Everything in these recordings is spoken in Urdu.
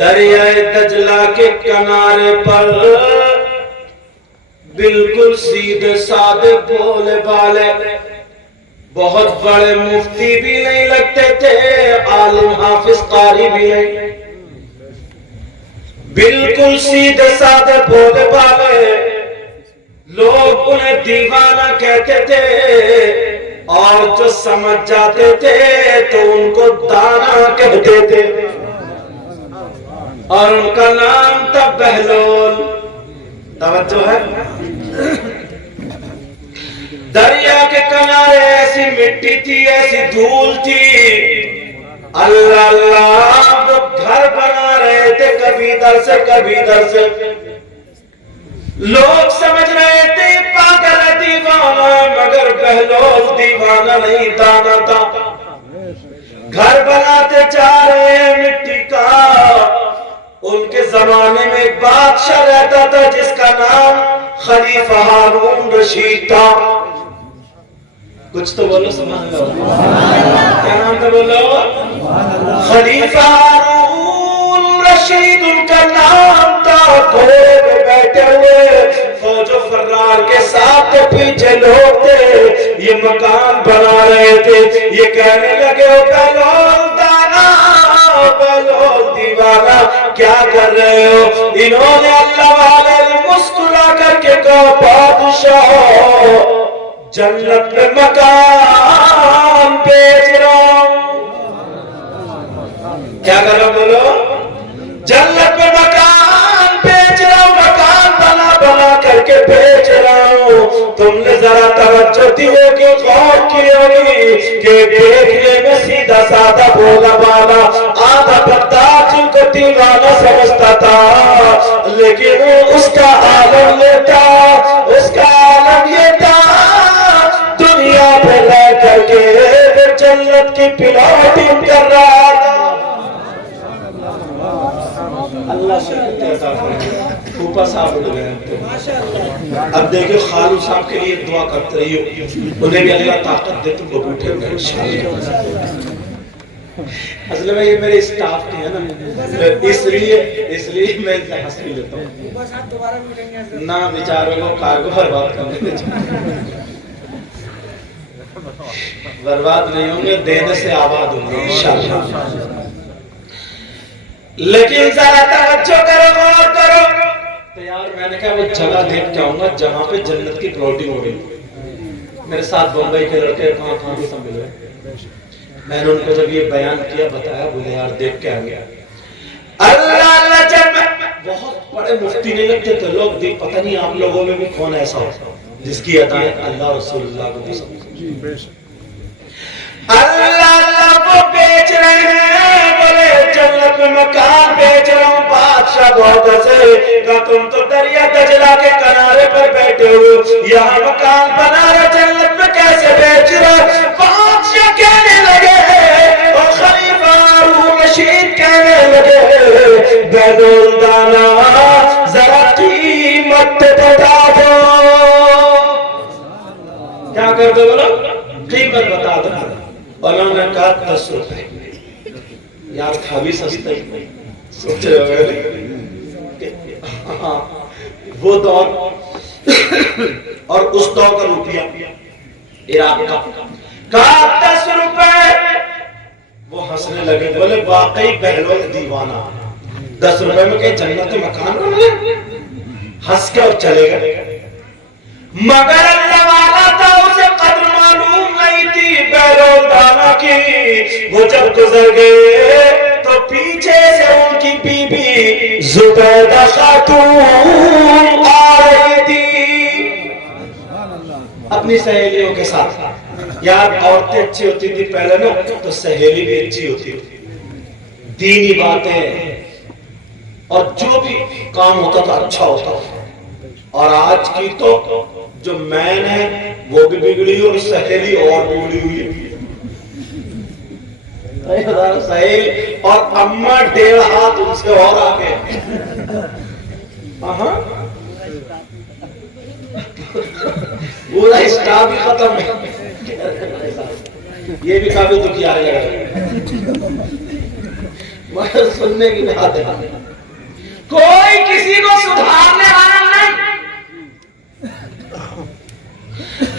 دریائے دجلہ کے کنارے پر بالکل سیدھے سادے بولے بالے، بہت بڑے مفتی بھی نہیں لگتے تھے، عالم حافظ قاری بھی نہیں، بالکل سیدھے سادے بولے بالے، لوگ انہیں دیوانہ کہتے تھے، اور جو سمجھ جاتے تھے تو ان کو دانا کہتے تھے، اور ان کا نام تھا بہلول۔ توجہ ہے؟ دریا کے کنارے ایسی مٹی تھی، ایسی دھول تھی، اللہ اللہ وہ گھر بنا رہے تھے، کبھی ادھر سے کبھی ادھر سے، لوگ سمجھ رہے تھے پاگل ہے، دیوانہ، مگر بہلول دیوانہ نہیں، دانا تھا۔ گھر بناتے جا رہے ہیں مٹی کا۔ ان کے زمانے میں ایک بادشاہ رہتا تھا جس کا نام خلیفہ ہارون رشید تھا۔ کچھ تو بولو سبحان اللہ۔ کیا نام تھا بولو؟ خلیفہ ہارون رشید ان کا نام تھا۔ گھوڑے پہ بیٹھے ہوئے فوج و فرار کے ساتھ پیچھے لوگ تھے، یہ مکان بنا رہے تھے، یہ کہنے لگے بہلول دانا، بہلول دیوانہ، کیا کر رہے ہو؟ انہوں نے اللہ والے مسکرا کر کے کہا بادشاہ جنت میں مکان بیچ رہا ہوں۔ کیا کر رہا ہوں بولو؟ جنت میں مکان بیچ رہا ہوں، مکان بنا بنا کر کے بیچ رہا ہوں۔ تم نے ذرا توجہ دی ہوگی، غور کی ہوگی کہ دیکھنے میں سیدھا سادہ بولا بالا آدھا بغداد جن کو دیوانہ سمجھتا تھا، لیکن اس کا عالم یہ تھا، اس کا عالم یہ تھا، دنیا پہ رہ کر کے جنت کی پلاٹنگ کر رہا تھا۔ اللہ شکر عطا فرمائے۔ اوپر صاحب اٹھ گئے اب دیکھیں خالو صاحب کے لیے دعا کرتے رہیے، انہیں بھی اللہ طاقت دے، تم لوگ اٹھے ہوئے انشاءاللہ۔ اصل میں یہ میرے اسٹاف کی ہے نا، اس لیے میں ہنس بھی لیتا ہوں نہ، بیچاروں کو کارگو برباد کرنے دے، برباد نہیں ہوں گے، دینے سے آباد ہوں گے انشاءاللہ۔ لیکن ذرا توجہ کرو، غور کرو۔ تو یار میں نے کہا وہ جگہ دیکھ کے آؤں گا جہاں پہ جنت کی پلاٹنگ ہو رہی۔ میرے ساتھ بمبئی کے لڑکے کہاں سے ملے، میں نے ان کو جب یہ بیان کیا بتایا، بولے یار دیکھ کے آ گیا۔ اللہ اللہ، جب بہت بڑے مفتی نہیں لگتے تھے لوگ، پتہ نہیں آپ لوگوں میں بھی کون ایسا ہوتا جس کی عطایت اللہ رسول اللہ کو پسند۔ اللہ اللہ وہ بیچ رہے ہیں، بولے جنت میں مکان بیچ رہا ہوں۔ بادشاہ بہت ہنسے، کہا تم تو دریا دجلہ کے کنارے پر بیٹھے ہو، یہاں مکان بنا رہا، جنت میں کیسے بیچ رہا؟ بادشاہ کہنے لگے اور خلیفہ ہارون رشید کہنے لگے بہلول دانا ذرا قیمت بتا دو۔ کیا کر دو بولو؟ قیمت بتا دو۔ انہوں نے کہا 10 روپے۔ یار تھا بھی سستا ہی، سوچ رہے ہوئے وہ دور اور اس دور کا روپیہ عراق کا، کہا 10 روپے۔ وہ ہنسنے لگے، بولے واقعی بہلول دیوانہ، 10 روپے میں کہ جنت مکان بنا لے؟ ہنس کے اور چلے گئے۔ مگر اللہ والا تھا، اسے قدر معلوم نہیں تھی بہلول دانا کی۔ وہ جب گزر گئے تو پیچھے سے ان کی بی بی زبیدہ خاتون آ رہی تھی اپنی سہیلیوں کے ساتھ۔ یار عورتیں اچھی ہوتی تھی پہلے نا، تو سہیلی بھی اچھی ہوتی تھی، دینی باتیں اور جو بھی کام ہوتا تھا اچھا ہوتا تھا۔ اور آج کی تو جو مین ہے وہ بھی بگڑی اور سہیلی اور بگڑی ہوئی ہے۔ سہیل اور اماں 1.5 ہاتھ ان سے اور آگے۔ پورا اسٹاف بھی ختم ہے، یہ بھی کافی دکھی آ رہے ہیں۔ مگر سننے کی بات ہے، کوئی کسی کو سدھارنے والا نہیں۔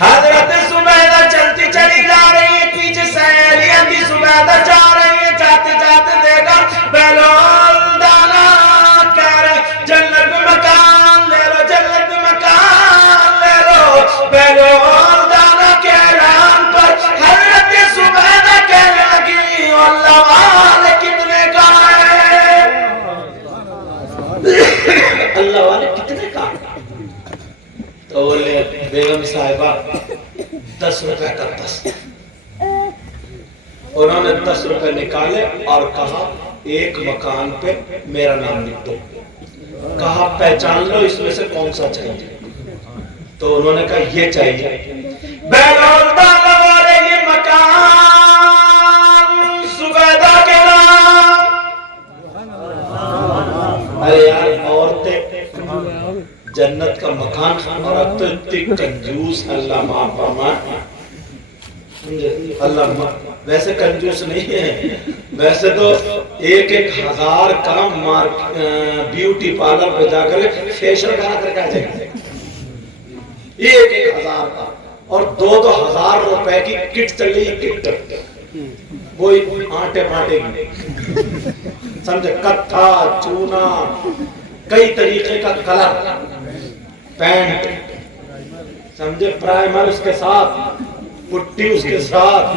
حضرت زبیدہ چلتی چلی جا رہی ہے، پیچھے سہیلیاں بھی زبیدہ جا رہی ہیں، جاتے جاتے دیکھا بہلول دانا کہہ رہے جنت میں مکان لے لو، جنت میں مکان لے لو۔ بہلول دانا کے اعلان پر حضرت زبیدہ کہنے لگی اللہ والے کتنے کا ہے، اللہ والے کتنے کا ہے؟ تو بولے بیگم صاحبہ 10 روپے کا 10۔ انہوں نے 10 روپے نکالے اور کہا ایک مکان پہ میرا نام لکھ دو۔ کہا پہچان لو اس میں سے کون سا چاہیے؟ تو انہوں نے کہا یہ چاہیے۔ بہلول دانا والے یہ مکان زبیدہ کے نام۔ ارے یار عورتیں جنت کا مکان، اور اب تو اتنی کنجوس، اللہ معاف فرمائے، اللہ ویسے کنجوس نہیں ہے، ویسے تو 1,000 کا بیوٹی پارلر پہ جا کر فیشل کرا کر کے آ جائیں گے، 1,000 کا، اور 2,000 روپے کی کٹ چل رہی ہے، کٹ وہی آٹے پاٹے کی، سمجھے، کتھا چونا، کئی طریقے کا کلر، پینٹ، سمجھے، پرائمر اس کے ساتھ، پٹی اس کے ساتھ،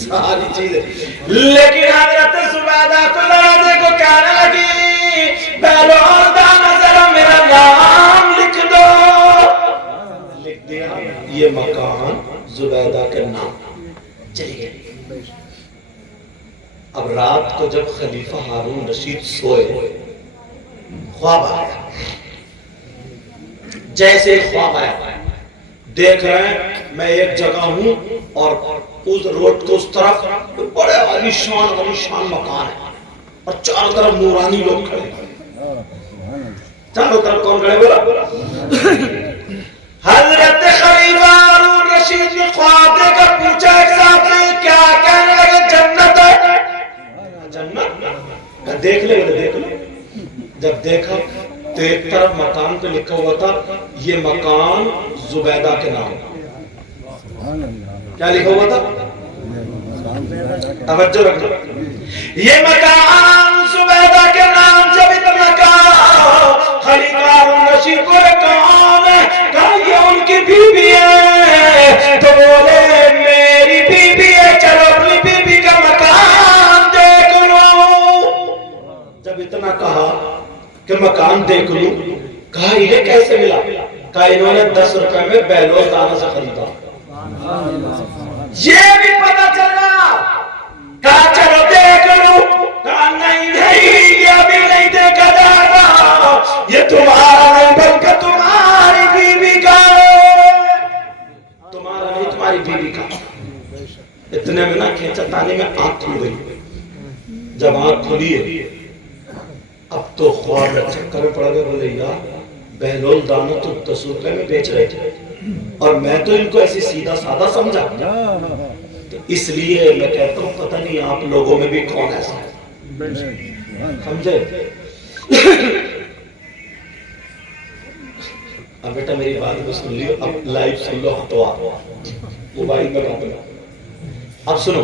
ساری چیزیں۔ لیکن حضرت زبیدہ کو لڑانے کو کہنے لگی بہلول دانا ذرا میرا نام لکھ دو۔ لکھ دیا یہ مکان زبیدہ کے نام، چلی گئی۔ اب رات کو جب خلیفہ ہارون رشید سوئے، خواب آیا، جیسے خواب آیا، دیکھ رہے ہیں میں ایک جگہ ہوں اور اس روڈ کو اس طرف بڑے عالیشان مکان ہے، اور چاروں طرف نورانی لوگ کھڑے ہیں۔ چاروں طرف کون کھڑے بولا؟ حضرت خلیفہ ہارون رشید نے خواب دے کر پوچھا ایک صاحب سے کیا؟ کہنے لگے جنت ہے۔ جنت؟ دیکھ لے بولے دیکھ لے۔ جب دیکھا تو ایک طرف مکان پہ لکھا ہوا تھا یہ مکان زبیدہ کے نام۔ کیا لکھا ہوا تھا؟ توجہ رکھنا، یہ مکان زبیدہ کے نام۔ جب اتنا کہا خلیفہ ہارون رشید کو کون ہے؟ کہا یہ ان کی بیوی ہے۔ تو بولے میری بیوی ہے، چلو اپنی بیوی کا مکان دیکھ لو۔ جب اتنا کہا کہ مکان دیکھ لوں، کہا یہ کیسے ملا؟ کہا انہوں نے 10 روپے میں بہلول دانا سے خریدا۔ یہ بھی پتہ چلا۔ کہا چلو دیکھ لوں، کہا نہیں یہ ابھی نہیں دیکھا جائے گا، یہ تمہارا نہیں بلکہ تمہاری بیوی کا ہے، تمہارا نہیں تمہاری بیوی کا۔ اتنے میں نہ کھینچتانے میں آنکھ کھل گئی۔ جب آنکھ کھلی ہے اب تو خواب میں چکر میں پڑا گیا، بولے یار بہلول دانا تو 10 روپے میں بیچ رہے تھے اور میں تو ان کو ایسی سیدھا سادہ سمجھا، تو اس لیے میں کہتا ہوں پتہ نہیں آپ لوگوں میں بھی کون ایسا ہے، سمجھے؟ اب بیٹا میری بات کو سن لیو، اب لائیو سن لو، ہتوا موبائل میں بات کرو۔ اب سنو،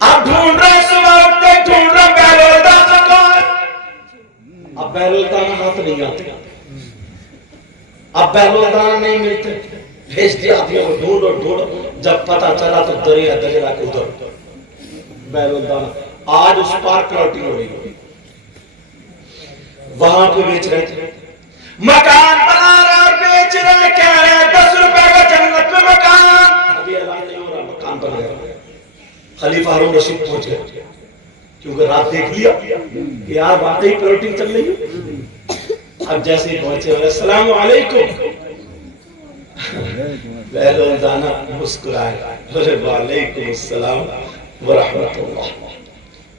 اب ڈھونڈ رہے صبح اٹھتے ڈھونڈ رہے بہلول دانا کون؟ اب بہلول دانا ہاتھ نہیں آتے، اب بہلول دانا نہیں ملتے، بھیج دیا آدمی کو ڈھونڈو ڈھونڈو۔ جب پتہ چلا تو دریا دجلہ کے ادھر بہلول دانا، آج اس پار پلاٹنگ ہو رہی ہے، وہاں پہ بیچ رہے تھے، مکان بنا رہا اور بیچ رہے، کہہ رہے 10 روپے کا جنت میں مکان۔ ابھی اعلان نہیں ہو رہا، مکان بن گیا۔ خلیفہ ہارون رشید پہنچ گئے، کیونکہ رات دیکھ لیا کہ یار واقعی پلاٹنگ چل رہی ہے۔ اب جیسے ہی پہنچے السلام علیکم، بہلول دانا مسکرائے، بولے وعلیکم السلام ورحمۃ اللہ۔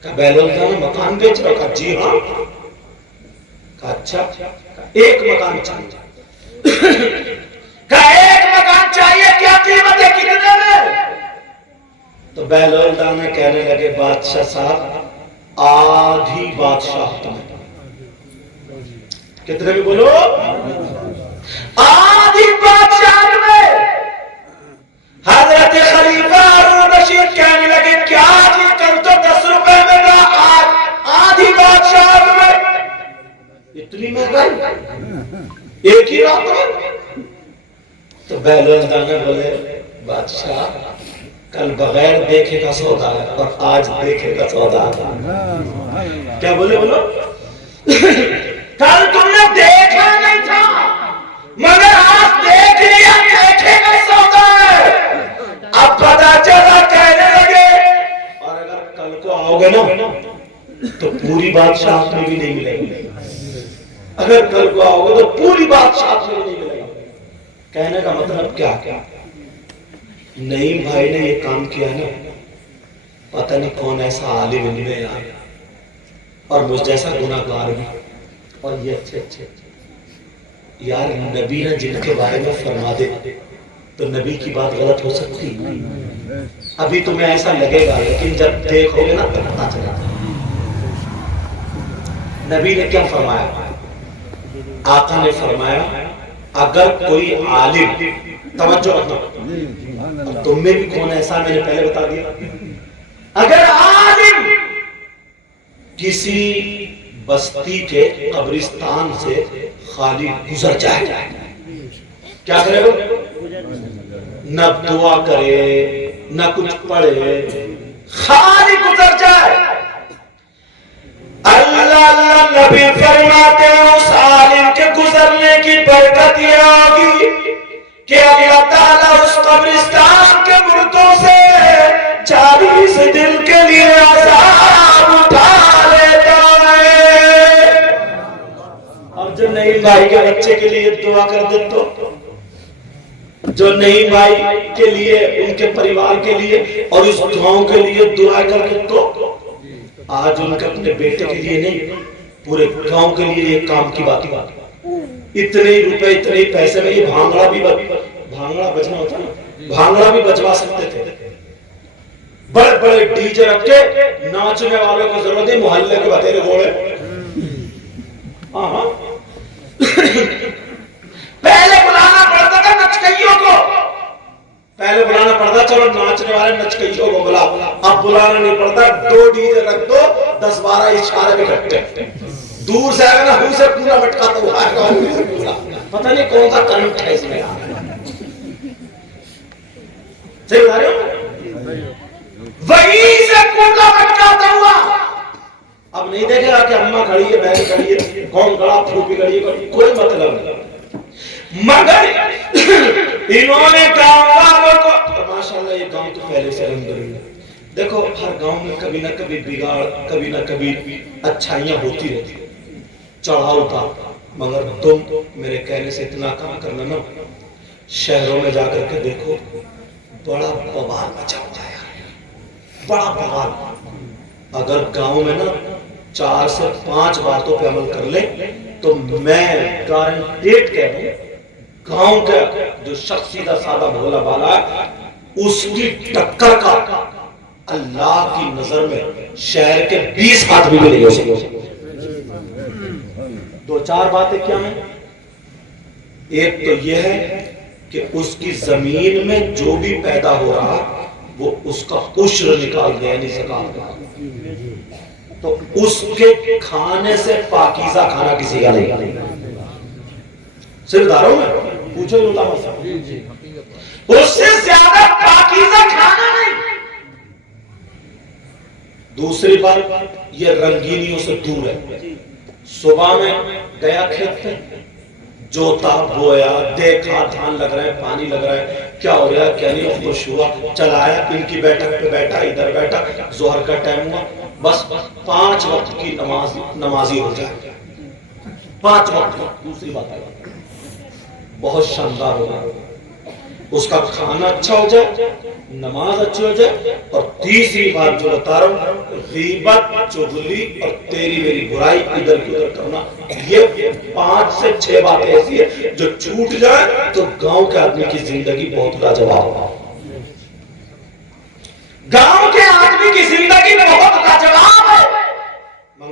کہا بہلول دانا مکان بیچ رہا؟ کہا جی ہاں۔ کہا اچھا، ایک مکان چاہیے۔ کہا ایک مکان چاہیے، کیا قیمت ہے، کتنے میں؟ تو بہلول دانا کہنے لگے بادشاہ صاحب آدھی بادشاہ تمہیں. کتنے بھی بولو؟ آدھی بادشاہ میں. حضرت خلیفہ ہارون رشید کہنے لگے کیا جی کل تو 10 روپے میں تھا، آج آدھی بادشاہ میں. اتنی مہنگائی ایک ہی رات میں. تو بیلوچ دانے بولے بادشاہ کل بغیر دیکھے کا سودا ہے اور آج دیکھے کا سودا ہے. کیا بولے بولو؟ کل تم نے دیکھا نہیں تھا مگر آج دیکھ لیا، دیکھے کا سودا ہے. اب پتا چلا کہنے لگے اور اگر کل کو آؤ گے نا تو پوری بادشاہ میں بھی نہیں ملے گی. اگر کل کو آؤ گے تو پوری بادشاہ میں نہیں ملے گی. کہنے کا مطلب کیا؟ نعیم بھائی نے یہ کام کیا نا، پتہ نہیں کون ایسا عالم علم ہے یار اور مجھ جیسا گناہگار بھی اور یہ اچھے یار. نبی نے جن کے بارے میں فرما دے تو نبی کی بات غلط ہو سکتی؟ ابھی تمہیں ایسا لگے گا لیکن جب دیکھو گے نا تو پتہ چلے گا. نبی نے کیا فرمایا؟ آقا نے فرمایا اگر کوئی عالم، توجہ رکھنا، تم میں بھی کون ایسا میں نے پہلے بتا دیا، اگر عالم کسی بستی کے قبرستان سے خالی گزر جائے، کیا کرے گا؟ نہ دعا کرے نہ کچھ پڑھے، خالی گزر جائے. اللہ نبی فرماتے ہیں اس عالم کے گزرنے کی برکت یہ ہوگی کہ اللہ تعالیٰ اس قبرستان کے مردوں سے 40 دن کے لیے عذاب اٹھا لیتا ہے. اب جو نعیم بھائی کے بچے کے لیے دعا کر دے تو، جو نعیم بھائی کے لیے، ان کے پریوار کے لیے اور اس گاؤں کے لیے دعا کر دے تو، آج ان کے اپنے بیٹے کے لیے نہیں پورے گاؤں کے لیے ایک کام کی بات. اتنے روپے اتنے پیسے میں یہ بھانگڑا بجنا ہوتا نا، بھانگڑا بھی بجوا سکتے تھے. بڑے بڑے ڈی جے رکھ کے ناچنے والوں کو ضرورت ہے، محلے کے بتیرے گھوڑے. پہلے بلانا پڑتا تھا نچکئیوں کو، پہلے بلانا پڑتا چلو ناچنے والے نچکئیوں کو بلا. اب بلانا نہیں پڑتا، 2 ڈی جے رکھ دو، 10-12 اشارے بھی کرتے. دور سے آئے گا نا، ہوں سے پورا بٹکاتا ہوا آئے گا، ہوں سے پورا. پتہ نہیں کون سا کرنٹ ہے اس میں. صحیح بتا رہے ہو؟ وہی سے پورا بٹکاتا ہوا. اب نہیں دیکھے گا کہ اماں کھڑی ہے، بہن کھڑی ہے، کون کھڑا، پھوپھی کھڑی ہے، کوئی مطلب نہیں. مگر انہوں نے گاؤں والوں کو، ماشاءاللہ یہ گاؤں تو پہلے سے الحمدللہ، دیکھو ہر گاؤں میں کبھی نہ کبھی بگاڑ، کبھی نہ کبھی اچھائیاں ہوتی رہتی، چڑھاؤ اتار. مگر تم میرے کہنے سے اتنا کام کرنا نا، شہروں میں جا کر کے دیکھو بڑا بوال مچا ہوا ہے، بڑا بوال. اگر گاؤں میں نا 4 سے 5 باتوں پہ عمل کر لے تو میں گارنٹیڈ کہہ رہا ہوں گاؤں کا جو شخص سیدھا سادہ بھولا بالا ہے اس کی ٹکر کا اللہ کی نظر میں شہر کے 20 آدمی بھی نہیں ہو سکتے. 2-4 باتیں کیا ہیں؟ ایک تو یہ ہے کہ اس کی زمین میں جو بھی پیدا ہو رہا وہ اس کا عشر نکال دے، یعنی زکات کا. تو اس کے کھانے سے پاکیزہ کھانا کسی کا نہیں. صرف داروں میں پوچھو علماء سے، اس سے زیادہ پاکیزہ کھانا نہیں. دوسری بات یہ رنگینیوں سے دور ہے. صبح میں گیا کھیت پہ، جوتا بویا، دیکھا دھان لگ رہا ہے، پانی لگ رہا ہے، کیا ہو رہا ہے کیا نہیں، خوش ہوا، چلایا، ان کی بیٹھک پہ بیٹھا، ادھر بیٹھا، ظہر کا ٹائم ہوا، بس 5 وقت کی نمازی ہو جائے. 5 وقت. دوسری بات ہے بہت شاندار ہوگا، اس کا کھانا اچھا ہو جائے، نماز اچھی ہو جائے. اور تیسری بات جو بتا رہا ہوں، غیبت، چغلی اور تیری میری برائی ادھر کی ادھر کرنا، یہ 5 سے 6 باتیں ایسی ہیں جو چھوٹ جائے تو گاؤں کے آدمی کی زندگی بہت لاجواب ہوگا. گاؤں کے آدمی کی زندگی بہت لاجواب ہے.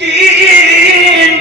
3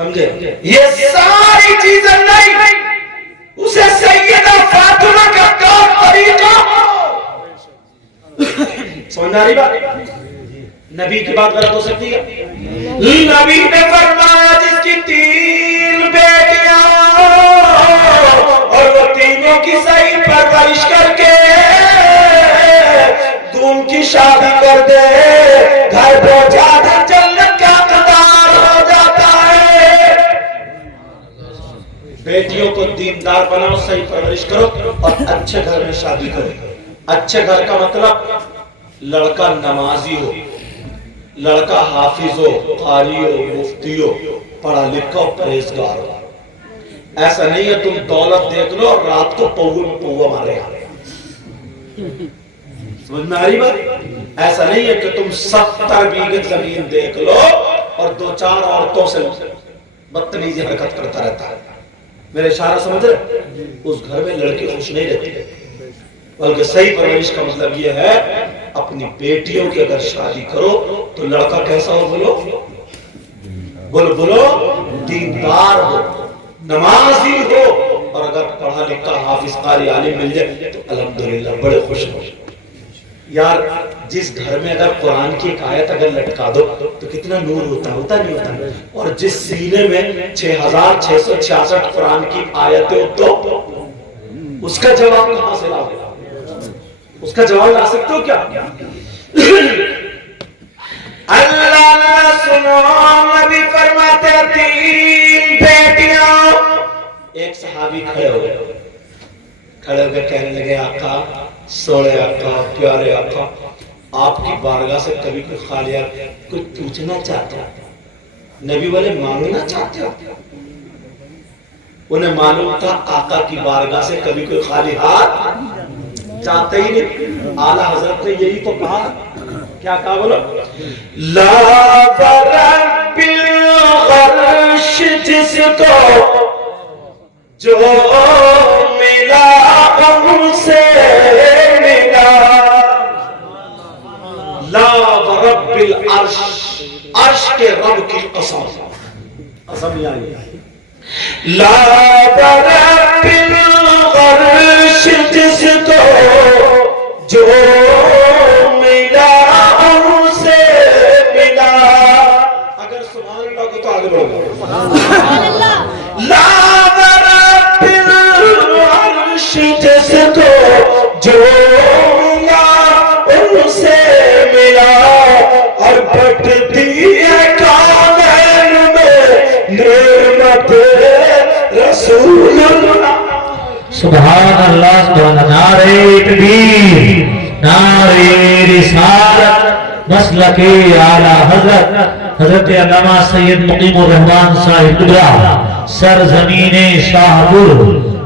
سمجھے؟ یہ ساری چیزیں نہیں، اسے سیدہ فاطمہ کا کام طریقہ سمجھ آ رہی بات؟ نبی کی بات غلط ہو سکتی ہے؟ نبی نے فرمایا جس کی 3 بیٹیاں اور وہ تینوں کی صحیح پرورش کر کے ان کی شادی کر دے، گھر پہنچا دے، جنت کا قطار ہو جاتا ہے۔ بیٹیوں کو دیندار بناؤ، صحیح پرورش کرو اور اچھے گھر میں شادی کرو۔ اچھے گھر کا مطلب لڑکا نمازی ہو، لڑکا حافظ ہو، قاری ہو، مفتی ہو، پڑھا لکھا ہو، پرہیزگار ہو۔ ایسا نہیں ہے تم دولت دیکھ لو اور رات کو پوے میں پوا مارے آ رہے، سمجھ میں آ رہی بات؟ ایسا نہیں ہے کہ تم 70 بیگھے زمین دیکھ لو اور 2-4 عورتوں سے بدتمیزی حرکت کرتا رہتا ہے۔ میرے اشارہ سمجھ رہے؟ اس گھر میں لڑکی خوش نہیں رہتی، بلکہ صحیح پرورش کا مطلب یہ ہے اپنی بیٹیوں کی اگر شادی کرو تو لڑکا کیسا ہو؟ بولو دیندار ہو، نمازی ہو، اور اگر پڑھا لکھا حافظ قاری عالم مل جائے تو الحمدللہ بڑے خوش ہو۔ یار جس گھر میں اگر قرآن کی ایک آیت اگر لٹکا دو تو کتنا نور ہوتا نہیں ہوتا؟ اور جس سینے میں 6666 قرآن کی آیتیں تو اس کا جواب کہاں سے لاؤ؟ اس کا جواب لا سکتے ہو کیا؟ اللہ سنو، نبی فرماتے 3 بیٹیاں۔ ایک صحابی کھڑے ہو گئے کہنے لگے آقا، سوڑے آقا، پیارے آقا، آپ کی بارگاہ سے کبھی کوئی خالی کوئی پوچھنا چاہتا ہے؟ نبی والے مانگنا چاہتے ہو؟ انہیں معلوم تھا آقا کی بارگاہ سے کبھی کوئی خالی ہاتھ چاہتے ہی نہیں۔ اعلیٰ حضرت نے یہی تو کہا، کیا کہا بولو؟ لا برب العرش جس کو جو ملا ان سے ملا، لا برب العرش، عرش کے رب کی قسم، قسم یعنی لا برب العرش جس کو جو ملا ان سے ملا۔ اگر سبحان اللہ کو تو آگے بڑھو، لا برب العرش جس کو جو ملا ان سے ملا، اور بٹتی ہے کامل میں نعمت رسول اللہ۔ سبحان اللہ، سبحان اللہ، نعرہ تکبیر، نعرہ رسالت، مسلک اعلیٰ حضرت علامہ سید مقیم الرحمان صاحب قبلہ، سرزمین شاہپور،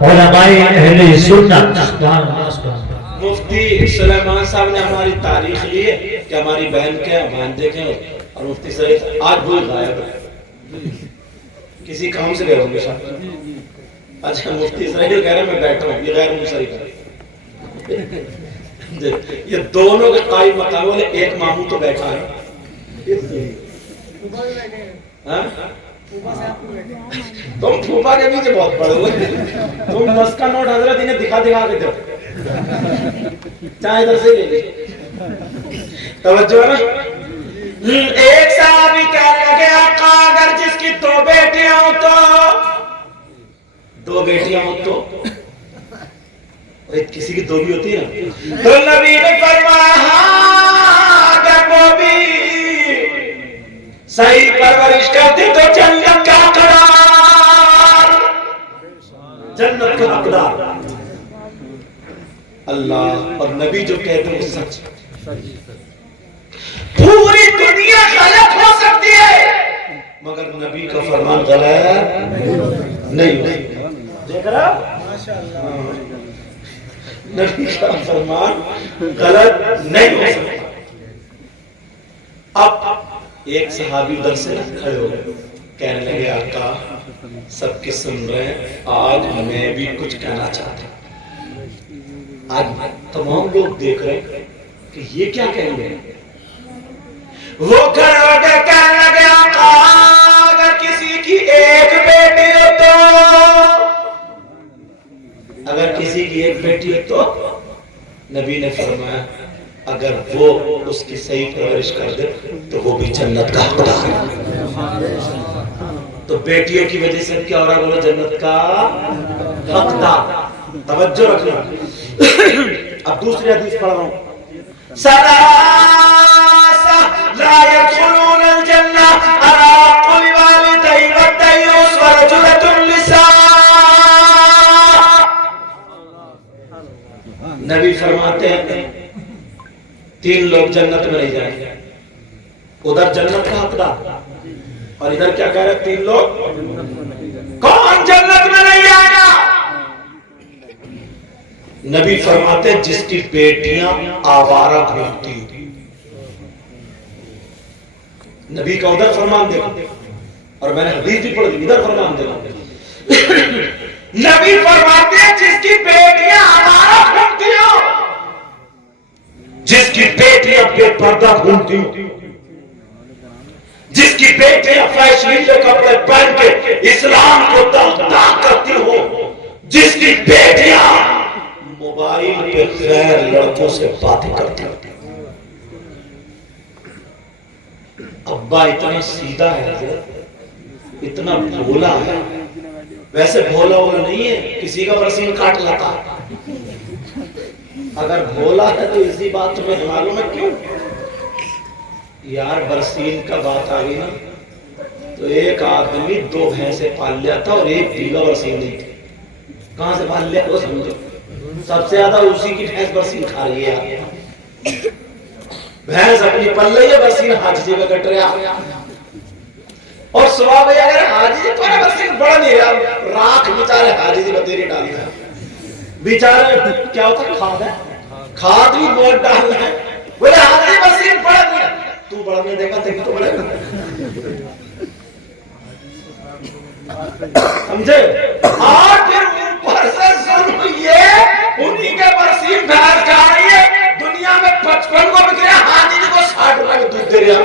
علماء اہل سنت۔ سبحان اللہ، سبحان اللہ۔ مفتی سلیمان صاحب نے ہماری تاریخ لی ہے کہ ہماری بہن کے بھانجے کے، اور مفتی صاحب آج وہی غائب ہے، کسی کام سے گئے ہوں گے شاید۔ اچھا مفتی اسرائیل کہہ رہے ہیں میں بیٹھا ہوں، یہ غیر منصرف ہے۔ یہ دونوں کے قائم مقام والے، ایک ماموں تو بیٹھا ہے، تم پھوپا کے پیچھے بہت پڑے ہوئے، تم 10 کا نوٹ حضرت انہیں دکھا کے دو، چاہے ادھر سے لے لے۔ توجہ ہے نا؟ ایک صحابی کہنے لگے آقا اگر جس کی 2 بیٹیاں ہوں تو 2 بیٹیاں ہوں تو کسی کی 2 بھی ہوتی ہے نا، تو نبی نے فرمایا ہاں اگر وہ بھی صحیح پرورش کرتی تو جنت کا حقدار، جنت کا حقدار۔ اللہ اور نبی جو کہتے ہیں وہ سچ۔ پوری دنیا غلط ہو سکتی ہے مگر نبی کا فرمان غلط نہیں ہو سکتا۔ دیکھ رہا نبی کا فرمان غلط نہیں ہو سکتا۔ اب ایک صحابی ادھر سے کھڑے ہو گئے، کہنے لگے آقا سب کے سن رہے ہیں، آج میں بھی کچھ کہنا چاہتا ہوں۔ آج تمام لوگ دیکھ رہے ہیں کہ یہ کیا کہیں گے۔ وہ کھڑے ہو کے کہنے لگے آقا اگر کسی کی ایک بیٹی ہو تو، اگر کسی کی ایک بیٹی ہو تو نبی نے فرمایا اگر وہ اس کی صحیح پرورش کر دے تو وہ بھی جنت کا حقدار ہے۔ تو بیٹیوں کی وجہ سے کیا ہو رہا ہے؟ بولو جنت کا حقدار۔ توجہ رکھنا۔ اب دوسری حدیث پڑھ رہا ہوں۔ ثلاثہ لا يدخلون الجنہ عراق والدی والدیوس ورجلۃ النساء۔ نبی فرماتے ہیں تین لوگ جنت میں نہیں جائیں گے، ادھر جنت کا حقدار اور ادھر کیا کہہ رہے تین لوگ؟ کون جنت میں نہیں آئے گا؟ نبی فرماتے ہیں جس کی بیٹیاں آوارہ گھومتی۔ نبی کا ادھر فرمان دیکھو، اور میں نے حدیث بھی پڑھ دی، ادھر فرمان دیکھو۔ نبی فرماتے ہیں جس کی بیٹیاں آوارہ گھومتی ہو، جس کی بیٹیاں بے پردہ گھومتی ہو، جس کی بیٹیاں فیشنیلے کپڑے پہن کے اسلام کو داغ کرتی ہو، جس کی بیٹیاں موبائل پہ غیر لڑکوں سے باتیں کرتی ہو۔ ابا اتنا سیدھا ہے حضرت، اتنا بھولا ہے، ویسے بھولا ہوگا نہیں ہے، کسی کا برسین کاٹ لاتا ہے۔ اگر بھولا ہے تو اسی بات میں معلوم ہے کیوں؟ یار برسین کا بات آ گئی نا تو ایک آدمی 2 بھینسیں پال لیا تھا اور ایک بیوہ برسین نہیں تھی۔ کہاں سے پال لیا وہ سمجھو، سب سے زیادہ اسی کی بھینس برسین کھا رہی ہے۔ بھینس اپنی پل رہی ہے، برسین حاجی جی میں کٹ رہا، اور صبح بھئی اگر حاجی جی تھوڑا برسین بڑا نہیں رہا، راکھ بیچارے حاجی جی بتیری ڈالنا ہے، بیچارے کیا ہوتا ہے؟ کھاد ہے، کھاد بھی بہت ڈالنا ہے، بولے حاجی جی برسین بڑا نہیں ہے، تو بڑا نہیں دیکھا تیری تو بڑے گا، سمجھے؟ اور پھر اوپر سے ظلم یہ انہی کے برسین بھینس کھا رہی ہے، دنیا میں 55 کو بک رہا، حاجی جی کو 60 روپے کا دودھ دے رہا۔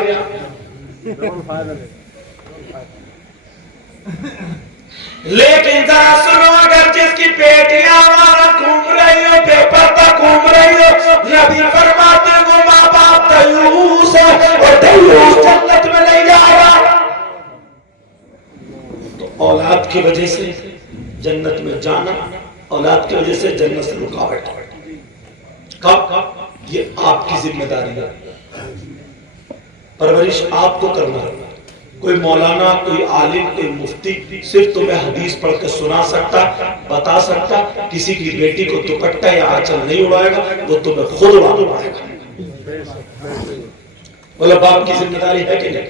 لیکن ذرا سنو، اگر جس کی بیٹیاں آوارہ گھوم رہی ہو، بے پردہ گھوم رہی ہو، نبی فرماتے ہیں وہ ماں باپ دیوس ہے اور دیوس جنت میں نہیں جائے گا۔ تو اولاد کی وجہ سے جنت میں جانا، اولاد کی وجہ سے جنت سے رکاوٹ، کب؟ یہ آپ کی ذمہ داری ہے، پرورش آپ کو کرنا ہے۔ کوئی مولانا، کوئی عالم، کوئی مفتی صرف تمہیں حدیث پڑھ کے سنا سکتا، بتا سکتا، کسی کی بیٹی کو دوپٹہ یا آنچل نہیں اڑائے گا، وہ تمہیں خود اڑائے گا۔ بولا باپ کی ذمہ داری ہے کہ نہیں؟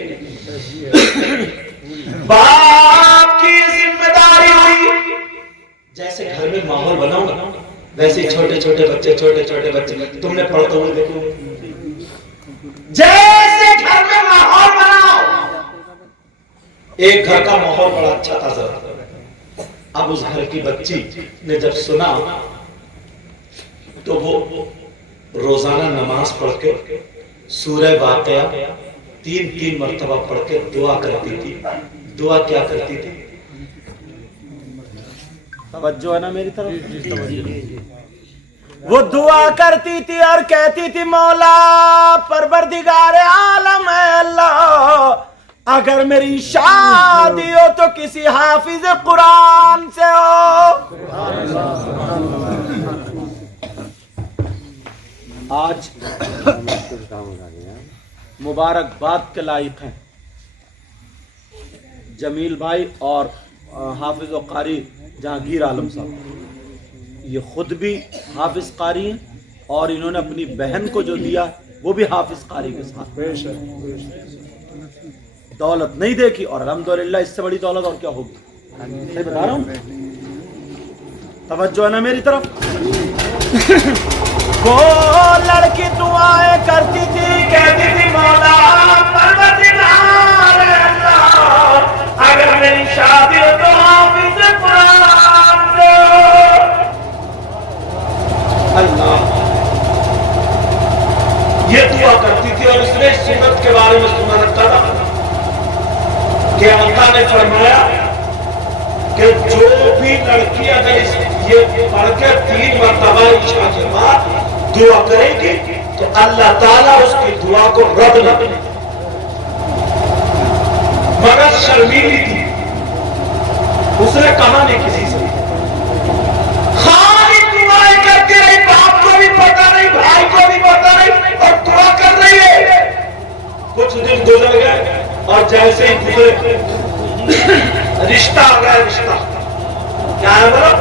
باپ کی ذمہ داری ہوئی، جیسے گھر میں ماحول بناؤ گا ویسے چھوٹے چھوٹے بچے تم نے پڑھتے ہوئے دیکھو، جیسے گھر میں ماحول بناؤ۔ ایک گھر کا ماحول بڑا اچھا تھا ذرا، اب اس گھر کی بچی نے جب سنا تو وہ روزانہ نماز پڑھ کے سورہ واقعہ 3 مرتبہ پڑھ کے دعا کرتی تھی۔ دعا کیا کرتی تھی؟ توجہ ہے نا میری طرف؟ وہ دعا کرتی تھی اور کہتی تھی مولا پروردگار عالم ہے اللہ، اگر میری شادی ہو تو کسی حافظ قرآن سے ہو۔ آج مبارکباد کے لائق ہیں جمیل بھائی اور حافظ و قاری جہانگیر عالم صاحب، یہ خود بھی حافظ قاری ہیں اور انہوں نے اپنی بہن کو جو دیا وہ بھی حافظ قاری کے ساتھ۔ دولت نہیں دیکھی اور الحمدللہ اس سے بڑی دولت اور کیا ہوگی، صحیح بتا رہا ہوں؟ توجہ ہے نا میری طرف؟ وہ لڑکی دعائیں کرتی تھی، کہتی تھی مولا پروردگار اللہ، اگر میری شادی ہو تو حافظ قرآن سے اللہ، یہ دعا کرتی تھی۔ اور اس نے سنت کے بارے میں سنا رکھا تھا کہ اللہ نے فرمایا کوئی لڑکی اگر یہ پڑھ کے 3 مرتبہ عشاء کے بعد دعا کرے گی تو اللہ تعالیٰ اس کی دعا کو رد نہ کرے، مگر شرمیلی تھی، اس نے کہا نہیں کسی سے، خالی دعائیں کرتی رہی، باپ کو بھی پتا نہیں، بھائی کو بھی پتا نہیں، اور دعا کر رہی ہے۔ کچھ دن گزر گئے اور جیسے ہی گزرے رشتہ آ گیا، رشتہ کیا ہے بولو؟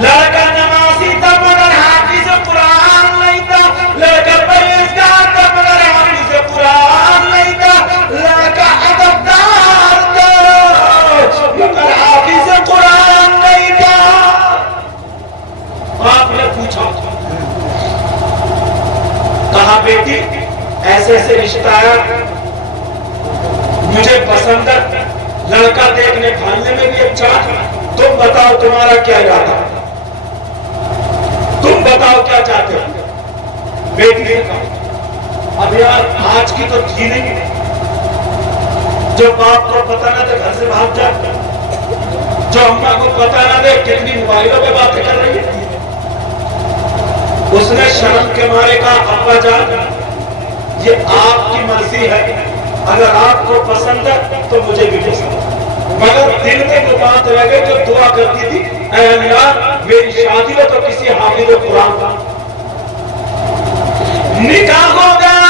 لڑکا نمازی تھا مگر حافظ قرآن نہیں تھا، لڑکا پرہیزگار تھا مگر حافظ قرآن نہیں تھا، لڑکا ادبدار تھا مگر حافظ قرآن نہیں تھا۔ باپ نے پوچھا، کہا بیٹی ایسے ایسے رشتہ آیا، مجھے پسند ہے، لڑکا دیکھنے کھانے میں بھی اچھا، تم بتاؤ تمہارا کیا ارادہ، تم بتاؤ کیا چاہتے ہو؟ بیٹی نے کہا اب یار آج کی تو تھی نہیں، جو باپ کو پتا نہ دے گھر سے بھاگ جائے، جو اماں کو پتا نہ دے کتنی موبائلوں پہ باتیں کر رہی ہے۔ اس نے شرم کے مارے کہا ابا جان یہ آپ کی مرضی ہے، اگر آپ کو پسند ہے تو مجھے بھی پسند ہے، مگر دل میں وہ بات رہ گئی جو دعا کرتی تھی، اے اللہ میری شادی ہو تو کسی حافظ قرآن کا۔ نکاح ہو گیا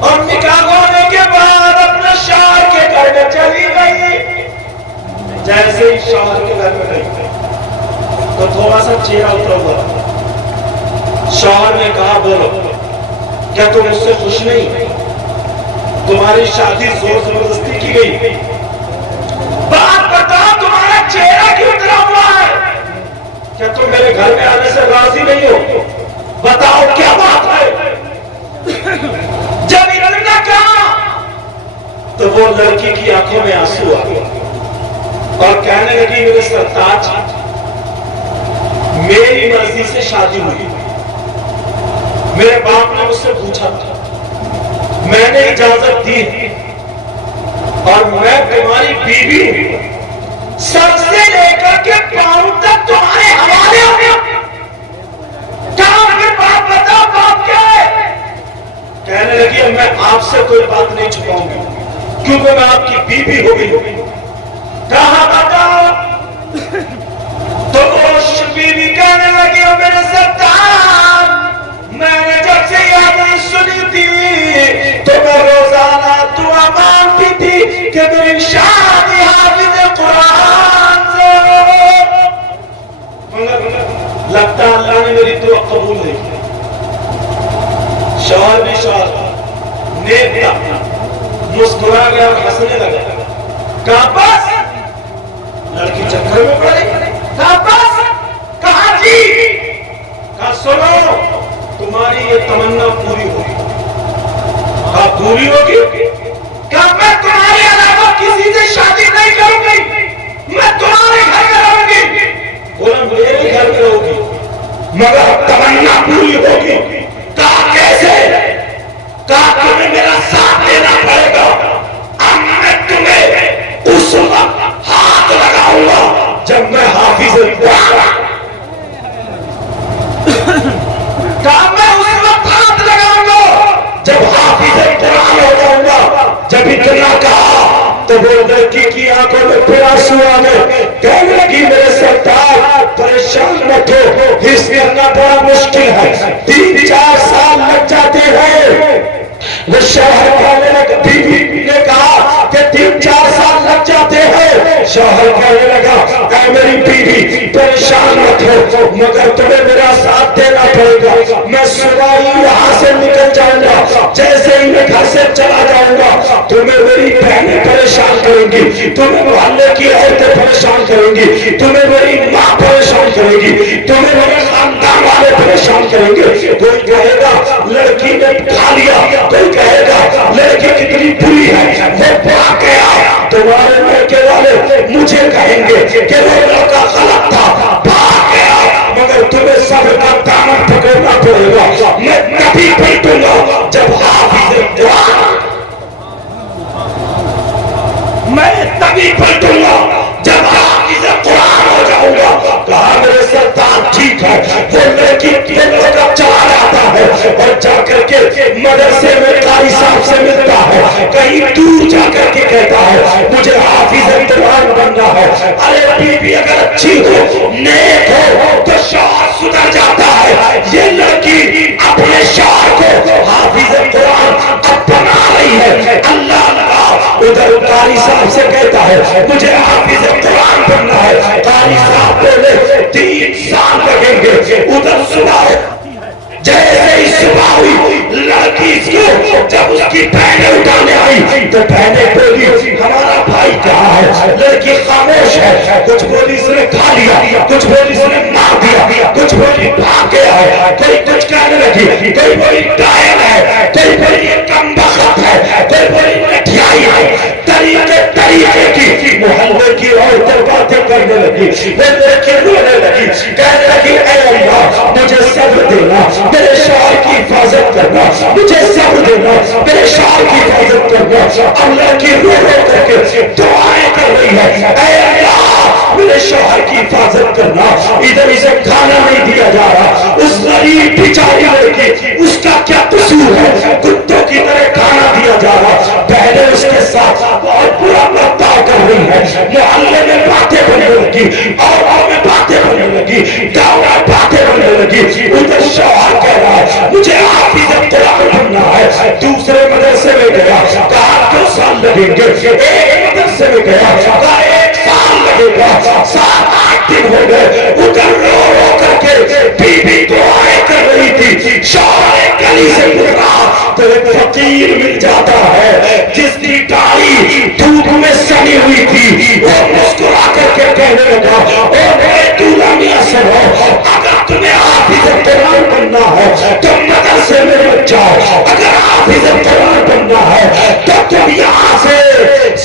اور نکاح ہونے کے بعد اپنے شوہر کے گھر میں چلی گئی۔ جیسے ہی شوہر کے گھر میں گئی تو تھوڑا سا چہرہ اترا ہوا، شوہر نے کہا بولو کیا تم اس سے خوش نہیں؟ تمہاری شادی زور زبردستی کی گئی، بات بتاؤ تمہارا چہرہ کیوں اترا ہوا ہے؟ کیا تم میرے گھر میں آنے سے راضی نہیں ہو؟ بتاؤ کیا بات ہے؟ جب انہوں نے کہا تو وہ لڑکی کی آنکھوں میں آنسو آ گیا اور کہنے لگی میرے سرتاج میری مرضی سے شادی ہوئی، میرے باپ نے مجھ سے پوچھا تھا، میں نے اجازت دی اور میں تمہاری بیوی ہوں، سر سے لے کر کے پاؤں تک تمہارے حوالے ہو گیا۔ کہاں پھر بات بتاؤ بات کیا ہے؟ کہنے لگی اب میں آپ سے کوئی بات نہیں چھپاؤں گی کیونکہ میں آپ کی بیوی ہو گئی۔ کہاں بتاؤ؟ تو وہ بیوی کہنے لگی میرے سرتاج میں نے جب سے یادیں سنی تھی تو میں روزانہ دعا مانگتی تھی کہ میری شادی حافظ قرآن سے ہو، مگر لگتا اللہ نے میری دعا قبول نہیں کی۔ شوہر بھی شوہر نیک تھا، مسکرا گیا اور ہنسنے لگا، کہا بس لڑکی چکر میں پڑی، کہا بس، کہا جی، کہا سنو تمہاری یہ تمنا پوری ہوگی، کہا پوری ہوگی، کہا میں تمہارے علاوہ کسی سے شادی نہیں کروں گی، میں تمہارے گھر میں رہوں گی۔ بولا میرے گھر میں رہوں گی مگر تمنا پوری ہوگی۔ کہا کیسے؟ کہا تمہیں میرا ساتھ دینا پڑے گا، اب میں تمہیں اس وقت ہاتھ لگاؤں گا جب میں حافظ قرآن، کہا میں اس وقت ہاتھ لگاؤں گا جب حافظ قرآن ہو جاؤں گا۔ جب اتنا کہا تو وہ لڑکی کی آنکھوں میں پھر آنسو آ گئے، کہنے لگی میرے سرتاج پریشان مت ہو، حس کرنا بڑا مشکل ہے، 3-4 سال لگ جاتے ہیں۔ وہ شوہر کہنے لگا، بیوی نے کہا کہ 3-4 سال لگ جاتے ہیں۔ شوہر کہنے لگا اے میری بیوی پریشان مت ہو مگر تمہیں میرا ساتھ دینا پڑے گا، میں صبح ہی یہاں سے نکل جاؤں گا، جیسے ہی میں گھر سے چلا جاؤں گا تمہیں میری بہنیں پریشان کریں گی، تمہیں محلے کی عورتیں پریشان کریں گی، تمہیں میری ماں پریشان کرے گی، تمہیں میرے خاندان والے پریشان کریں گے۔ کوئی کہے گا لڑکی نے کھا لیا، کوئی کہے گا لڑکی کتنی بری ہے، وہ بھاگ گیا، تمہارے لڑکے والے مجھے کہیں گے کہ وہ لڑکا غلط تھا، بھاگ گیا، مگر تمہیں صبر کا دامن پکڑنا پڑے گا۔ میں تبھی پلٹوں گا جب حافظ قرآن، میں تبھی پلٹوں گا جب ہے وہ لڑکی کا چلا جاتا ہے اور جا کر کے مدرسے میں قاری صاحب سے ملتا ہے، کہیں دور جا کر کے کہتا ہے مجھے حافظ قرآن بننا ہے۔ ارے بی بی اگر اچھی ہو نیک ہو تو شوہر سدھر جاتا ہے، یہ لڑکی اپنے شوہر کو حافظ قرآن اب بنا رہی ہے۔ اللہ اللہ ادھر قاری صاحب سے کہتا ہے مجھے حافظ قرآن بننا ہے، قاری صاحب بولے 3 سال لگیں گے۔ ادھر صبح جیسے ہی صبح ہوئی لڑکی کو جب اس کی بہنیں اٹھانے آئی تو بہنیں بولی ہمارا بھائی کہاں ہے؟ لڑکی خاموش ہے، کچھ بولی اس نے کھا لیا، کچھ بولی اس نے مار دیا، کچھ بولی بھاگ گیا ہے، کوئی کچھ کہنے لگی، کوئی بولی ڈائن ہے، کوئی بولی یہ کم بخت ہے، کوئی بولی مٹھائی ہے۔ طریقے کی محلے کی عورتیں باتیں کرنے لگی، وہ لڑکی رونے لگی، کہنے لگی اے اللہ مجھے صبر دینا، میرے شوہر کی حفاظت کرنا، مجھے صبر دینا، میرے شوہر کی حفاظت کرنا۔ اب لڑکی رو رو کر کے دعائیں کر رہی ہے اے اللہ میرے شوہر کی حفاظت کرنا۔ ادھر اسے کھانا نہیں دیا جا رہا، اس غریب بیچاری لڑکی اس کا کیا قصور ہے، کتوں کی طرح کھانا دیا جا رہا، بہنیں اس کے ساتھ بہت برا برتاؤ کر رہی ہے، محلے میں باتیں بننے لگی، اور میں باتیں بننے لگی، گاؤں میں باتیں بننے لگی۔ ادھر شوہر کہہ رہا ہے مجھے حافظ قرآن بننا ہے، دوسرے مدرسے میں گیا، کہا 2 سال لگیں گے، ایک مدرسے میں گیا، کہا 1 سال لگے گا، 7-8 دن ہو گئے۔ ادھر رو رو کر کے بی بی دعائیں کر رہی تھی، شوہر گلی سے گزرا تو ایک فقیر مل جاتا ہے جس کی داڑھی دھوپ میں سڑی ہوئی تھی، وہ مسکرا کر کے کہنے لگا اے میرے دولہا میاں سنو، اگر تمہیں حافظ قرآن بننا ہے تو مدرسے میں مت جاؤ، اگر حافظ قرآن بننا ہے تو تم یہاں سے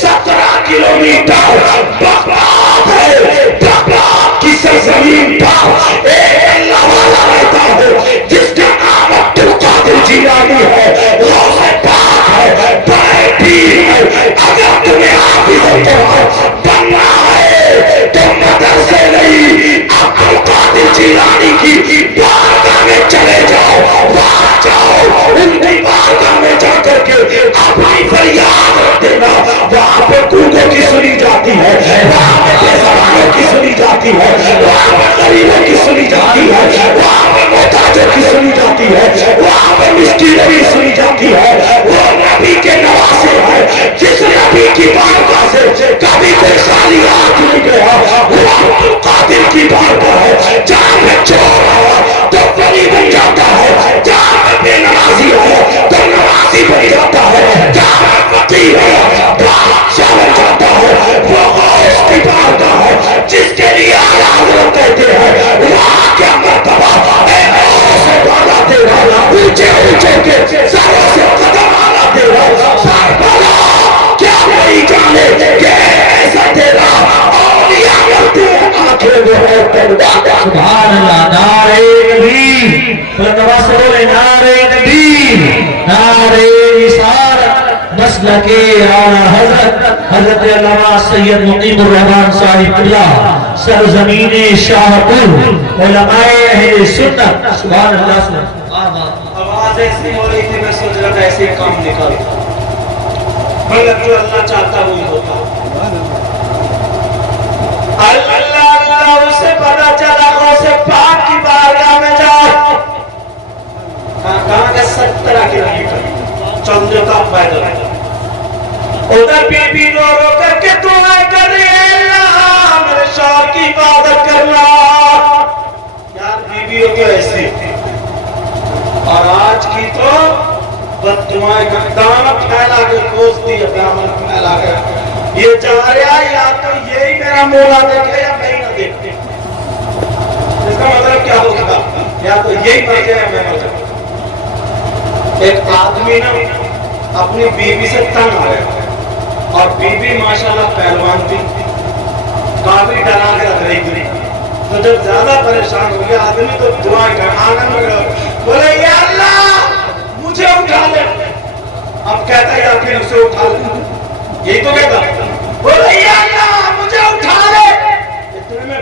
17 کلومیٹر بغداد ہے، بغداد کی سرزمین پر ایک اللہ والا رہتا ہے جس کا نام عبد القادر جیلانی ہے، غوث پاک ہے، بڑے پیر ہے۔ اگر تمہیں حافظ قرآن بننا ہے تو مدرسے نہیں عبد القادر جیلانی کی بارگاہ میں چلے جاؤ، وہاں جاؤ، ان کی بارگاہ میں جا کر کے اپنی فریاد رکھ دینا، وہاں پہ گونگوں کی سنی جاتی ہے، وہاں پہ بے زبانوں کی سنی جاتی ہے، وہاں پہ غریبوں کی سنی جاتی ہے، وہاں پہ محتاجوں کی سنی جاتی ہے، وہاں پہ مسکینوں کی سنی جاتی ہے۔ وہ نبی کے نواسے ہیں، جس نبی کی بارگاہ سے کبھی کوئی خالی ہاتھ نہیں گیا، وہ عبد القادر کی بارگاہ ہے، جہاں پہ چور ہے تو ولی بن جاتا ہے، جہاں پہ بے نمازی ہے تو نمازی بن جاتا ہے، جہاں پہ فقیر ہے تو بادشاہ بن جاتا ہے۔ وہ غوث کی بارگاہ ہے جس کے لیے اعلیٰ حضرت کہتے ہیں وہاں کیا مرتبہ اے غوث بالا تیرا، اونچے اونچے کے سروں سے قدم آنا تیرا، سربلا کیا نہیں جانے کہ ایسا تیرا اولیاء کرتے ہیں آنکھیں میں ہے تیرا۔ سبحان اللہ، نعرہ تکبیر، بلندواز سے بولے نعرہ تکبیر، نعرہ رسالت، مسلک اعلیٰ حضرت علامہ سید مقیم الرحمن صاحب اللہ، سرزمین شاہپور، علماء اہل سنت۔ سبحان اللہ۔ آواز ایسی ہو رہی تھی میں سوچ رہا تھا ایسے کام نکالتا، مگر جو اللہ چاہتا وہی ہوتا۔ اللہ اسے پتا چلا غوث پاک کی بارگاہ میں جاؤ، کہاں کا 17 کلومیٹر چل جاتا پیدل۔ ادھر بی بی رو رو کر کے دعائیں کر رہی ہے اللہ میرے شوہر کی عبادت کرنا۔ یار بیویوں کی ایسی اور آج کی تو بد دعائیں کا دامن پھیلا کے کوس دی، دامن پھیلا کے یہ چاہ رہا یا تو یہی میرا مولا دیکھے یا میں نہ دیکھتے، اس کا مطلب کیا ہوگا، یا تو یہی مر جائے یا میں مر جائے۔ ایک آدمی نا اپنی بیوی سے تنگ آ گیا اور بیوی ماشاءاللہ پہلوان تھی، کافی ڈرا کے رکھ رہی تھی، تو جب زیادہ پریشان ہو گیا آدمی تو دعائیں کر آنگن میں گیا، بولے یا اللہ مجھے اٹھا لے۔ اب کہتا ہے یا پھر اسے اٹھا لے، یہی تو کہتا، بولے یا اللہ مجھے اٹھا لے۔ اتنے میں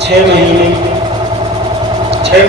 6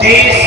30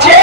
6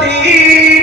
3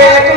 1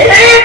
1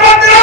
15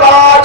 5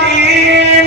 3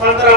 15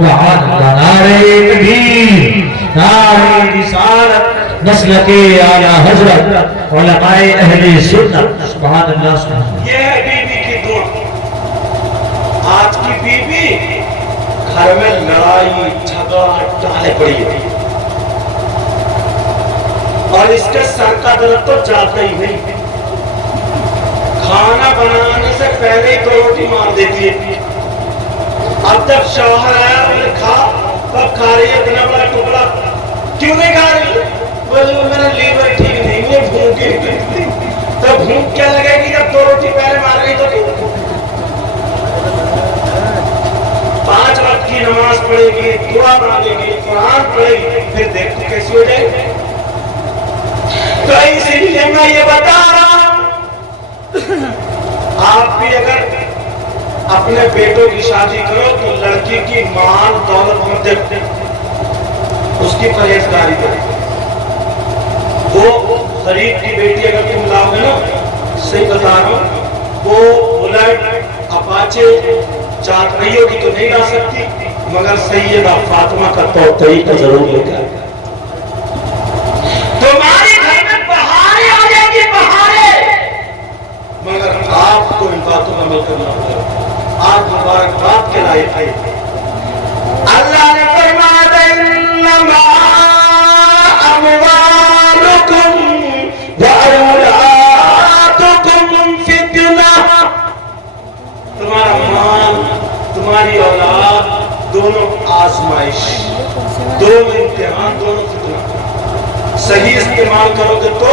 سبحان اللہ نعرہ تکبیر نعرہ رسالت مسلک اعلی حضرت علماء اہل سنت سبحان اللہ سبحان اللہ. یہ ہے بیوی کی دعا. آج کی بیوی گھر میں لڑائی جھگڑا ڈالے پڑی ہے اور اس کے سر کا درد تو جاتا ہی نہیں. کھانا بنانے سے پہلے ہی 2 روٹی مار دیتی ہے. اب جب شوہر آیا بولے کھا، کب کھا رہی ہے اتنا بڑا ٹکڑا؟ کیوں نہیں کھا رہی؟ بولے میرا لیور ٹھیک نہیں، مجھے بھوک ہی نہیں. تو بھوک کیا لگے گی جب 2 روٹی پہلے مار گئی تو؟ 5 وقت کی نماز پڑھے گی، دعا مانگے گی، قرآن پڑھے گی، پھر دیکھو کیسی ہو جائے گی. تو اسی لیے میں یہ بتا رہا ہوں آپ بھی اگر اپنے بیٹوں کی شادی کرو تو لڑکی کی مال دولت مت دیکھتے، اس کی پرہیزگاری کرو. وہ غریب کی بیٹی اگر تم لاؤ گے نا، صحیح بتا رہا ہوں، وہ بلٹ اپاچے 4 پہیوں کی تو نہیں لا سکتی، مگر سیدہ فاطمہ کا توتئی کا ضرور لے کر تمہاری گھر میں بہاریں آ جائیں گی، بہاریں. مگر آپ کو ان باتوں پر عمل کرنا ہوگا. آپ مبارکباد کے لائق ہے. اللہ نے فرمایا انما اموالکم واولادکم فتنہ. تمہارا مال، تمہاری اولاد دونوں آزمائش، دونوں امتحان، دونوں فتنہ. صحیح استعمال کرو گے تو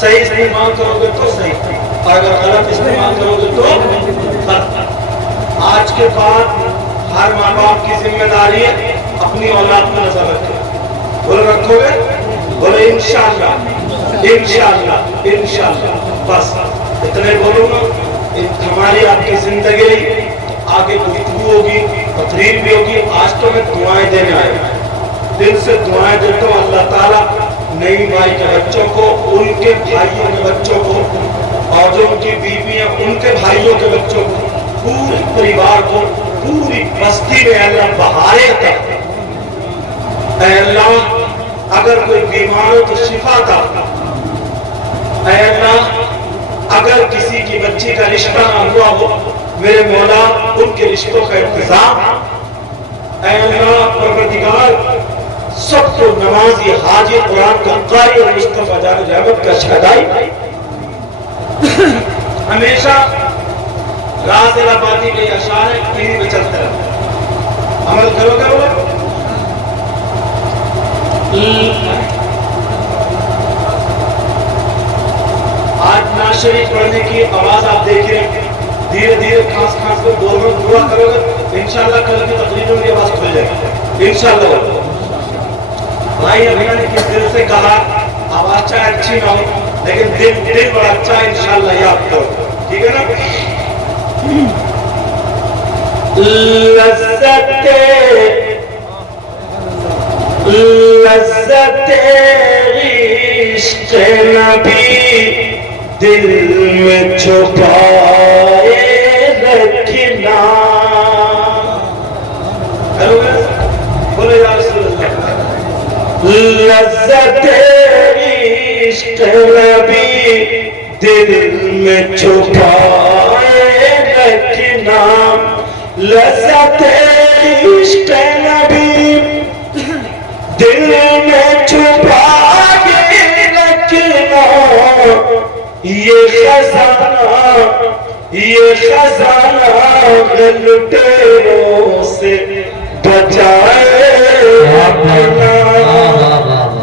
صحیح استعمال کرو گے تو صحیح، اور اگر غلط استعمال کرو گے تو غلط. آج کے بعد ہر ماں باپ کی ذمہ داری ہے اپنی اولاد پر نظر رکھے. بولے رکھو گے؟ بولے انشاءاللہ انشاءاللہ انشاءاللہ. بس اتنے بولوں گا. ہماری آپ کی زندگی آگے گفتگو ہوگی، تقریر بھی ہوگی. آج تو میں دعائیں دینے آیا، دل سے دعائیں دیتا ہوں اللہ تعالیٰ نئی مائی کے بچوں کو، ان کے بھائیوں کے بچوں کو، اور جو ان کی بیویاں ان کے بھائیوں کے بچوں کو، پورے پریوار کو، پوری بستی میں اللہ بہارے عطا. اے اللہ اگر کوئی بیمار ہو تو شفا عطا. اے اللہ اگر کسی کی بچی کا رشتہ نہ ہوا ہو، میرے مولا ان کے رشتوں کا انتظام. اے اللہ پروردگار سب کو نمازی، حاجی، قرآن کا قاری اور مصطفیٰ جان رحمت کا شہدائی. ہمیشہ راز الہبادی کے اشعار ٹی وی پہ چلتے رہتے، عمل کرو گے وہ. آج نعت شریف پڑھنے کی آواز آپ دیکھ رہے ہیں، دھیرے دھیرے کھانس کھانس کو بول رہا ہوں. دعا کرو گے انشاءاللہ کل کی تقریروں کی آواز کھل جائے گی انشاءاللہ. بھائی ابھی نے کس دل سے کہا آواز چاہے اچھی نہ ہو لیکن دل بڑا اچھا ہے، انشاءاللہ یاد کرو. ٹھیک ہے نا؟ لذت عشق نبی دل میں چھپائے رکھنا. بولے یا رسول اللہ. لذت عشق نبی دل میں چھپائے رکھنا. لذت عشق نبی دل میں چھپائے رکھنا. یہ خزانہ لٹیروں سے بچائے رکھنا،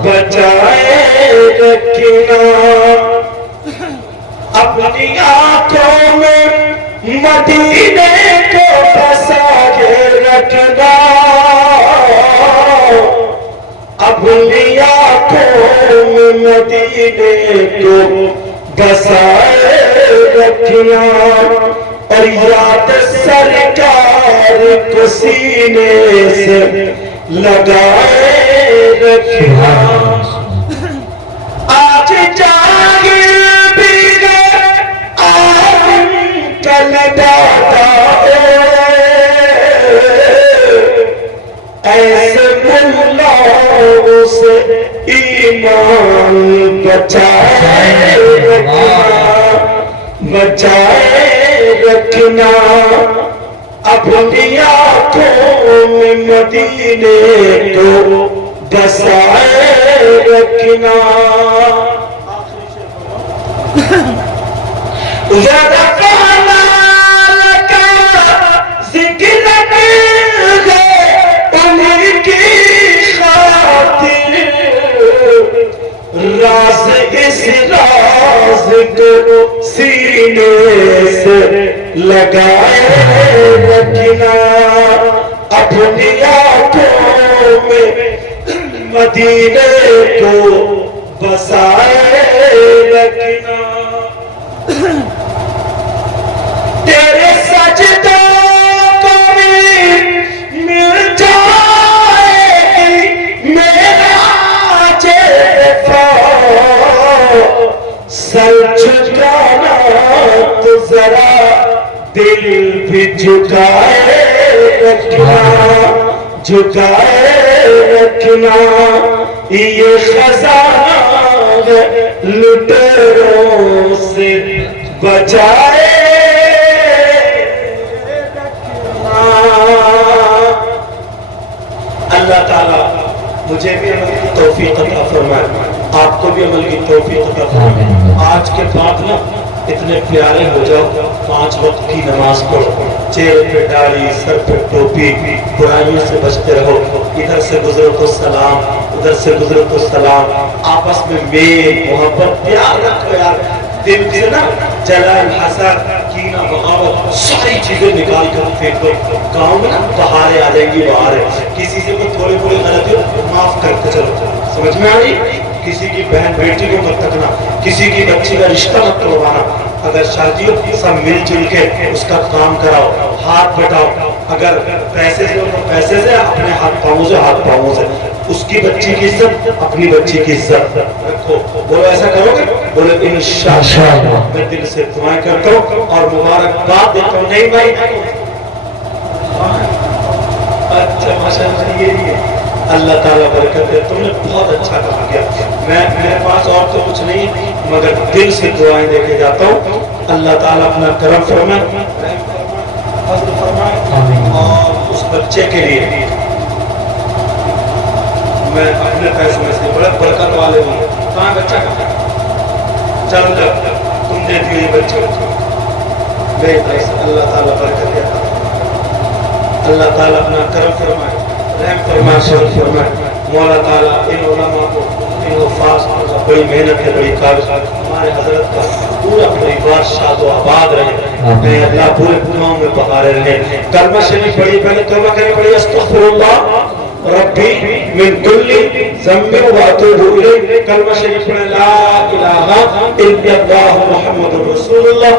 بچائے رکھنا. اپنی آنکھوں میں مدینے کو بسائے رکھنا. اپنی آنکھوں میں مدینے کو بسائے رکھنا. اور یاد سرکار کو سینے سے لگائے رکھنا. آج جاگل بھی گئے عالم کل دادا، ایسے ملاؤں سے ایمان بچائے رکھنا اپنی آنکھوں میں مدینے کو بسائے رکھنا ذرا لگا ذکر ہے ان کی خاطر راز اس راز کو سینے سے لگائے رکھنا اپنی آنکھوں میں مدینے کو بسائے رکھنا تیرے سجدوں کو مل جائے گی میرا جیفا سر جھکانا تو ذرا دل بھی جھکائے رکھنا یہ خزانہ لٹیروں سے بچائے اللہ تعالیٰ مجھے بھی عمل کی توفیق عطا فرمائے آپ کو بھی عمل کی توفیق عطا فرمائے آج کے بعد نا اتنے پیارے ہو جاؤ 5 وقت کی نماز پڑھو چہرے پہ داڑھی سر پہ ٹوپی برائیوں سے بچتے رہو ادھر سے گزرو تو سلام ادھر سے گزرو تو سلام آپس میں میل محبت پیار رکھو یار دل سے نا جلال حسد کینہ بغاوت ساری چیزیں نکال کر پھینکو گاؤں میں نا بہاریں آ جائیں گی بہاریں کسی سے کوئی تھوڑی بڑی غلطی ہو معاف کرتے چلو سمجھ میں آ رہی کسی کی بہن بیٹی کو مت تکنا کسی کی بچی کا رشتہ مت توڑوانا اگر شادی ہو سب مل جل کے اس کا کام کراؤ ہاتھ بٹاؤ اگر پیسے سے ہو تو پیسے سے اپنے ہاتھ پاؤں سے اس کی بچی کی عزت اپنی بچی کی عزت رکھو بولو ایسا کرو گے بولو انشاءاللہ میں دل سے دعائیں کرتا ہوں اور مبارکباد دیتا ہوں نہیں بھائی اچھا ماشاءاللہ یہ اللہ تعالیٰ برکت دے تم نے بہت اچھا کہا گیا میرے پاس اور تو کچھ نہیں مگر دل سے دعائیں دے کے جاتا ہوں اللہ تعالیٰ اپنا کرم فرمائے فضل فرمائے اور اس بچے کے لیے میں اپنے پیسوں میں سے بڑے برکت والے ہوں کہاں بچہ چل جب تم نے دیے یہ بچے میرے پیسے اللہ تعالیٰ برکت دیتا اللہ تعالیٰ اپنا کرم فرمائے رحم فرمائے شرف فرمائے مولا تعالیٰ ان علماء کو ان حفاظ کو بڑی محنت ہے بڑی کاغذ ہمارے حضرت کا پورا پریوار شاد و آباد رہے میں اللہ پورے گناہوں میں پکارے رہے کلمہ شریف پڑھی پہلے توبہ کریں پڑھی استغفر اللہ ربی من کل ذنب و اتوب الیہ کلمہ شریف پڑھیں لا الہ الا اللہ محمد رسول اللہ